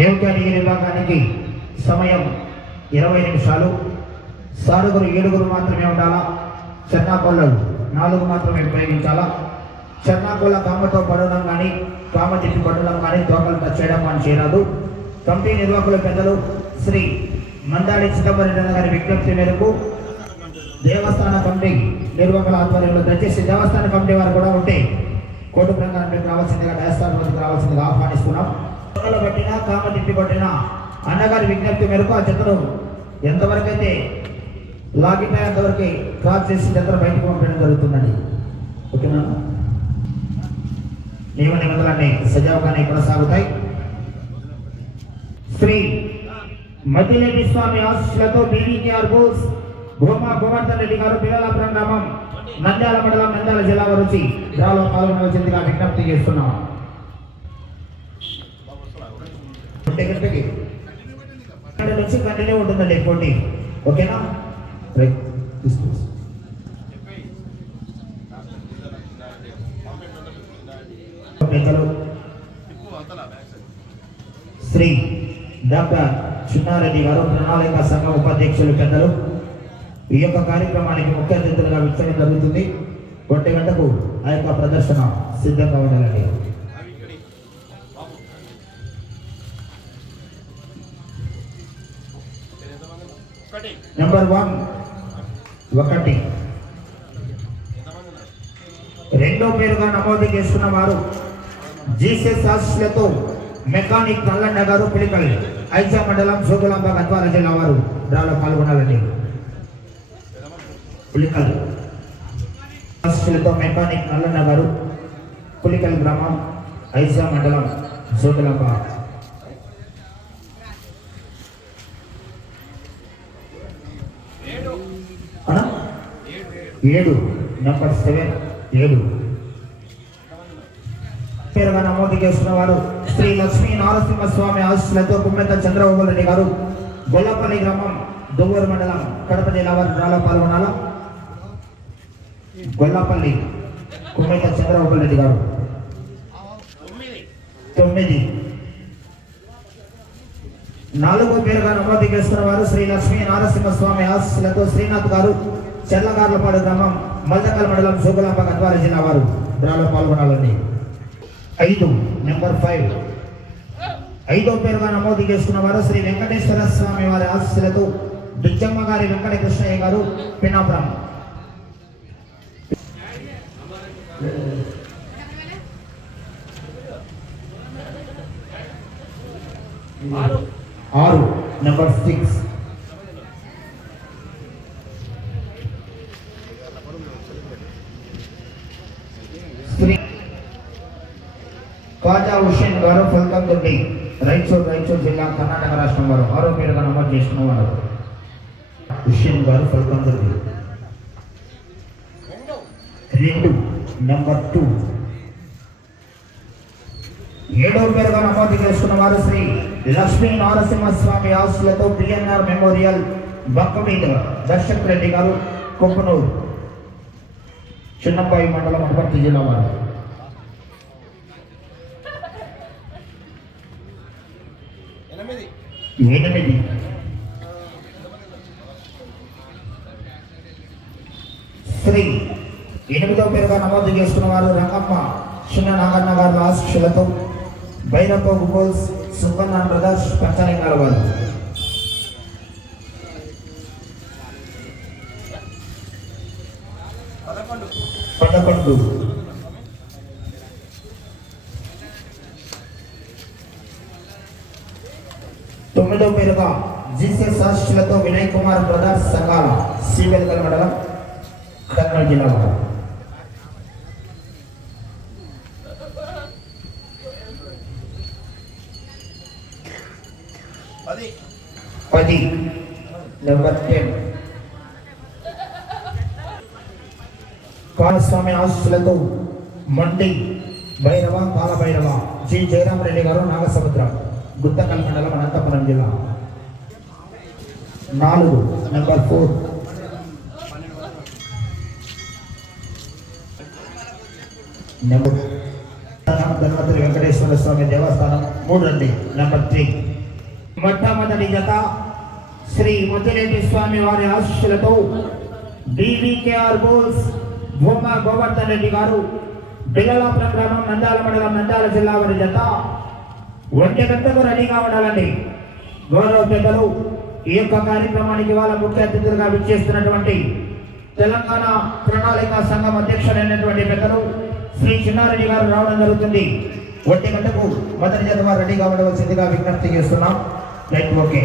దేవుడి విభాగానికి సమయం ఇరవై నిమిషాలు సారుగురు ఏడుగురు మాత్రమే ఉండాలా? చెన్నాకొల్లలు నాలుగు మాత్రమే ఉపయోగించాలా? చెన్నాకొల్ల కామతో పడడం కానీ కామ తిప్పి పడడం కానీ తోకలు టచ్ చేయడం కానీ చేయరాదు. కమిటీ నిర్వాహకుల పెద్దలు శ్రీ మందాడి చిదంబరం గారి విజ్ఞప్తి మేరకు దేవస్థాన కమిటీ నిర్వాహకుల ఆధ్వర్యంలో దయచేసి దేవస్థాన కమిటీ వారు కూడా ఉంటే కోర్టు ప్రకారం మీకు రావాల్సిందిగా దేవస్థానం రావాల్సిందిగా ఆహ్వానిస్తున్నాం. తొక్కలు పట్టినా కామ తిట్టి పట్టినా అన్నగారి విజ్ఞప్తి మేరకు ఆ జతను ఎంతవరకు అయితే లాగిన్ అయ్యేంతవరకు క్రాస్ చేసి జతను బయటకు పంపడం జరుగుతుందండి. ఓకేనా? నియమ నిబంధనలన్నీ సజావుగానే కొనసాగుతాయి. శ్రీ మద్దిరెడ్డి స్వామి ఆశీస్సులతో బీవీకేఆర్ బోస్ భూమా గోవర్ధన్ రెడ్డి గారు పిల్లలాపురం గ్రామం నంద్యాల మండలం నంద్యాల జిల్లా వారు వచ్చి డ్రాలో పాల్గొనవలసిందిగా విజ్ఞప్తి చేస్తున్నాం. ఉంటే గంటకి నుంచి కంటిన్యూ ఉంటుంది లేకపోతే ఓకేనా? రైట్ తీసుకో. పెద్దలు శ్రీ డాక్టర్ చిన్నారెడ్డి గారు ప్రణాళిక సంఘ ఉపాధ్యక్షులు పెద్దలు. ఈ యొక్క కార్యక్రమానికి ముఖ్య అతిథులుగా విచ్చడం జరుగుతుంది. ఒంటి గంటకు ఆ యొక్క ప్రదర్శన సిద్ధంగా ఉండాలండి. నెంబర్ వన్ ఒకటి. రెండో పేరుగా నమోదు చేస్తున్న వారు జీసస్ ఆశీస్సులతో మెకానిక్ నల్లన్న గారు పిలికల్ ఐజా మండలం సోగులాంబ గద్వాల జిల్లా వారు డ్రాలో పాల్గొనాలని. పులికల్ ఆశీస్సులతో మెకానిక్ నల్లన్న గారు పులికల్ గ్రామం ఐజా మండలం సోగులాంబ ఏడు నంబర్ సెవెన్ ఏడు. పేరుగా నమోదు చేస్తున్న వారు శ్రీ లక్ష్మీ నారసింహ స్వామి ఆశీస్సులతో కుమ్మెత చంద్రబాబు రెడ్డి గారు గొల్లపల్లి గ్రామం దువ్వూరు మండలం కడప జిల్లా వారు డ్రాలో పాల్గొనాల? గొల్లపల్లి కుమ్మెత చంద్రబాబు రెడ్డి గారు. తొమ్మిది. నాలుగో పేరుగా నమోదు చేస్తున్న వారు శ్రీ లక్ష్మీ నారసింహ స్వామి ఆశీస్సులతో శ్రీనాథ్ గారు చెల్లగార్లపాడు గ్రామం మల్దకల్ మండలం సోగులాంబ గద్వాల జిల్లా వారు డ్రాలో పాల్గొనాలని. ఐదు నెంబర్ ఫైవ్. ఐదో పేరుగా నమోదు చేసుకున్న వారు శ్రీ వెంకటేశ్వర స్వామి వారి ఆశీస్సులతో దుచ్చమ్మ గారి వెంకట కృష్ణయ్య గారు పినాపురం ఆరు నెంబర్ సిక్స్ శ్రీ ఖాజా హుషేన్ గారు ఫలితం రైచూర్ రైచూర్ జిల్లా కర్ణాటక రాష్ట్రం వారు ఆరో పేరుగా నమోదు చేసుకున్నవారు. హుషేన్ గారు ఫలితం రెండు నెంబర్ టూ ఏడో పేరుగా నమోదు చేసుకున్న వారు శ్రీ లక్ష్మీ నారసింహ ఆస్తులతో పిఎన్ఆర్ మెమోరియల్ బక్కమీద దర్శక్ రెడ్డి గారు కొప్పనూరు చిన్నపాయి మండలం అనపర్తి జిల్లా వారు ఎనిమిది ఎనిమిది శ్రీ ఎనిమిదవ పేరుగా నమోదు చేసుకున్న వారు రంగమ్మ చిన్న నాగన్న గారు ఆశిక్షులతో భైరప్ప గోల్స్ సుబ్బన్న బ్రదర్స్ పంచలింగాల వారు. పదకొండు. పదకొండు తొమ్మిదవ పేరుగా జీసస్ ఆశీస్సులతో వినయ్ కుమార్ బ్రదర్స్ సంఘాల సివెల్కల్ మండలం కర్నూలు జిల్లా వారు పది పది నెంబర్ టెన్ కాళస్వామి ఆశీస్సులతో మండి భైరవ కాలభైరవ జి జయరామరెడ్డి గారు నాగసముద్ర గుత్తకల్ మండలం అనంతపురం జిల్లా. నాలుగు number four. Number Dhanvantari Venkateswara Swamy దేవస్థానం. మూడు అండి నెంబర్ త్రీ. మొట్టమొదటి జత శ్రీ ముద్దిరెడ్డి స్వామి వారి ఆశీస్సులతో బీబీకేఆర్ బోల్స్ భూమా గోవర్ధన్ రెడ్డి గారు బిగలాపురం గ్రామం నంద్యాల మండలం నంద్యాల జిల్లా వారి జత ఒంటి గంటకు రెడీగా ఉండాలండి. గౌరవ పెద్దలు ఈ యొక్క కార్యక్రమానికి వాళ్ళ ముఖ్య అతిథులుగా విచ్చేస్తున్నటువంటి తెలంగాణ ప్రణాళిక సంఘం అధ్యక్షుడైనటువంటి పెద్దలు శ్రీ చిన్నారెడ్డి గారు రావడం జరుగుతుంది. ఒంటి గంటకు మొదటి జత రెడీగా ఉండవలసిందిగా విజ్ఞప్తి చేస్తున్నాం. Right okay